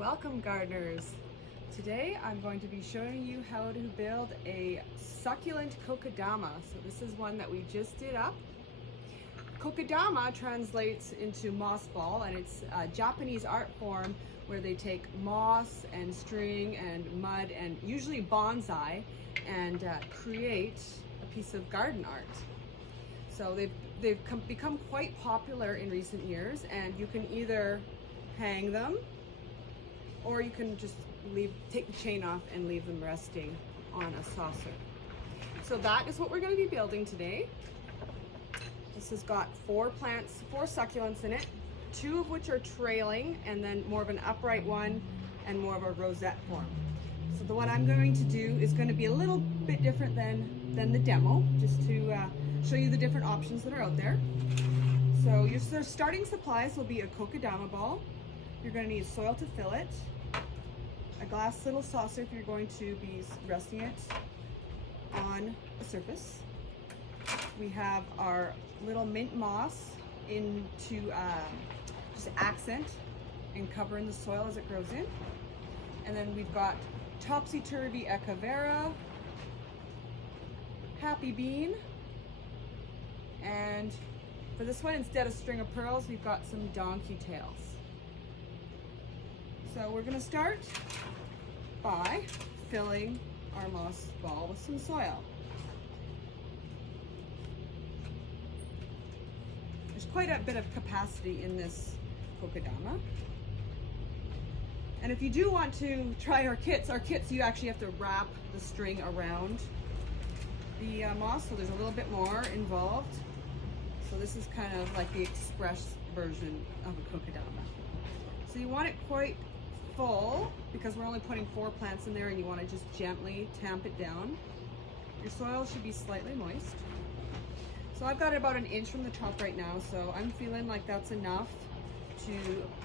Welcome gardeners! Today I'm going to be showing you how to build a succulent kokedama. So this is one that we just did up. Kokedama translates into moss ball, and it's a Japanese art form where they take moss and string and mud and usually bonsai and create a piece of garden art. So they've become quite popular in recent years, and you can either hang them or you can just take the chain off and leave them resting on a saucer. So that is what we're going to be building today. This has got 4 succulents in it, 2 of which are trailing, and then more of an upright one and more of a rosette form. So the one I'm going to do is going to be a little bit different than the demo, just to show you the different options that are out there. So your starting supplies will be a kokedama ball. You're going to need soil to fill it, a glass little saucer if you're going to be resting it on a surface. We have our little mint moss to just accent and cover in the soil as it grows in. And then we've got topsy-turvy aloe vera, happy bean, and for this one, instead of string of pearls, we've got some donkey tails. So we're going to start by filling our moss ball with some soil. There's quite a bit of capacity in this kokedama. And if you do want to try our kits you actually have to wrap the string around the moss, so there's a little bit more involved. So this is kind of like the express version of a kokedama. So you want it quite full because we're only putting 4 plants in there, and you want to just gently tamp it down. Your soil should be slightly moist. So I've got about 1 inch from the top right now, so I'm feeling like that's enough to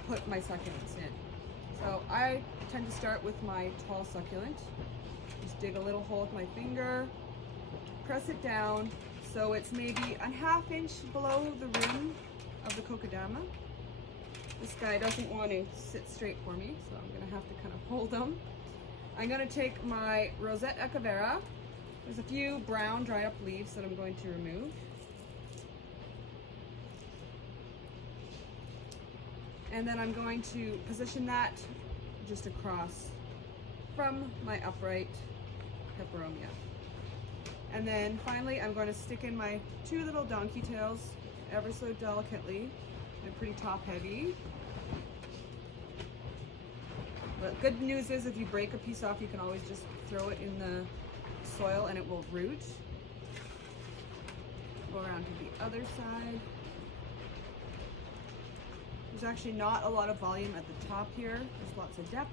put my succulents in. So I tend to start with my tall succulent. Just dig a little hole with my finger, press it down so it's maybe 1/2 inch below the rim of the kokedama. This guy doesn't want to sit straight for me, so I'm going to have to kind of hold him. I'm going to take my rosette aloe vera. There's a few brown dried up leaves that I'm going to remove. And then I'm going to position that just across from my upright peperomia. And then finally I'm going to stick in my 2 little donkey tails ever so delicately. They're pretty top heavy. But good news is if you break a piece off, you can always just throw it in the soil and it will root. Go around to the other side. There's actually not a lot of volume at the top here. There's lots of depth,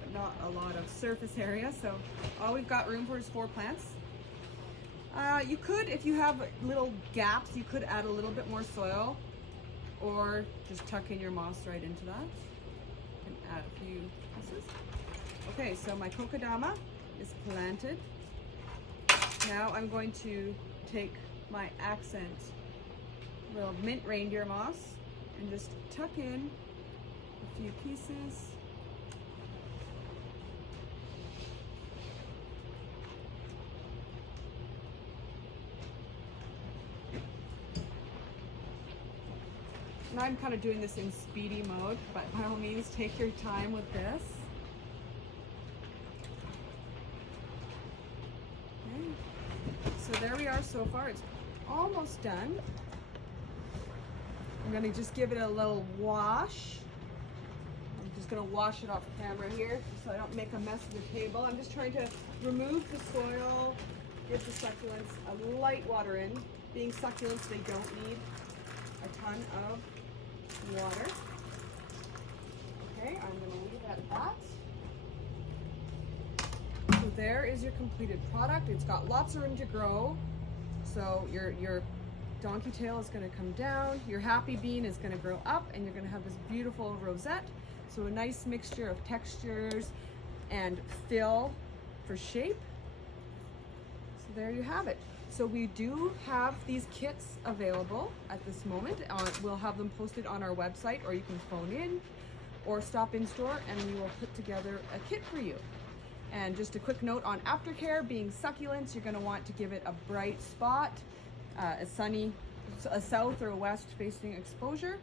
but not a lot of surface area. So all we've got room for is 4 plants. You could, if you have little gaps, you could add a little bit more soil, or just tuck in your moss right into that and add a few pieces. Okay, so my kokedama is planted. Now I'm going to take my accent little mint reindeer moss and just tuck in a few pieces. And I'm kind of doing this in speedy mode, but by all means take your time with this. Okay. So there we are so far. It's almost done. I'm going to just give it a little wash. I'm just going to wash it off camera here so I don't make a mess of the table. I'm just trying to remove the soil, give the succulents a light water in. Being succulents, they don't need a ton of water. Okay, I'm going to leave it at that. So there is your completed product. It's got lots of room to grow. So your donkey tail is going to come down, your happy bean is going to grow up, and you're going to have this beautiful rosette. So a nice mixture of textures and fill for shape. So there you have it. So we do have these kits available at this moment. We'll have them posted on our website, or you can phone in. or stop in store and we will put together a kit for you. And just a quick note on Aftercare, being succulents, you're going to want to give it a bright spot, a sunny, a south or a west facing exposure.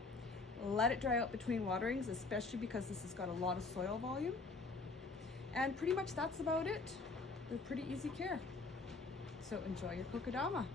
Let it dry out between waterings, especially because this has got a lot of soil volume. And pretty much that's about it. They're pretty easy care. So enjoy your Kokedama.